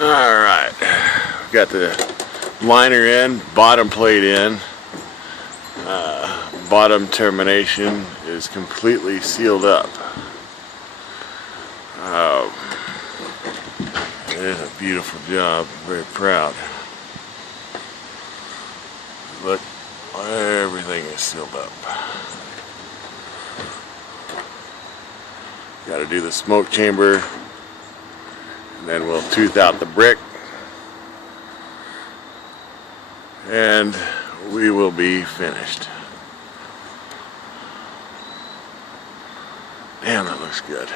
Alright, got the liner in, bottom plate in. Bottom termination is completely sealed up. It is a beautiful job, very proud. Look, everything is sealed up. Got to do the smoke chamber, and then we'll tooth out the brick, and we will be finished. Damn, that looks good.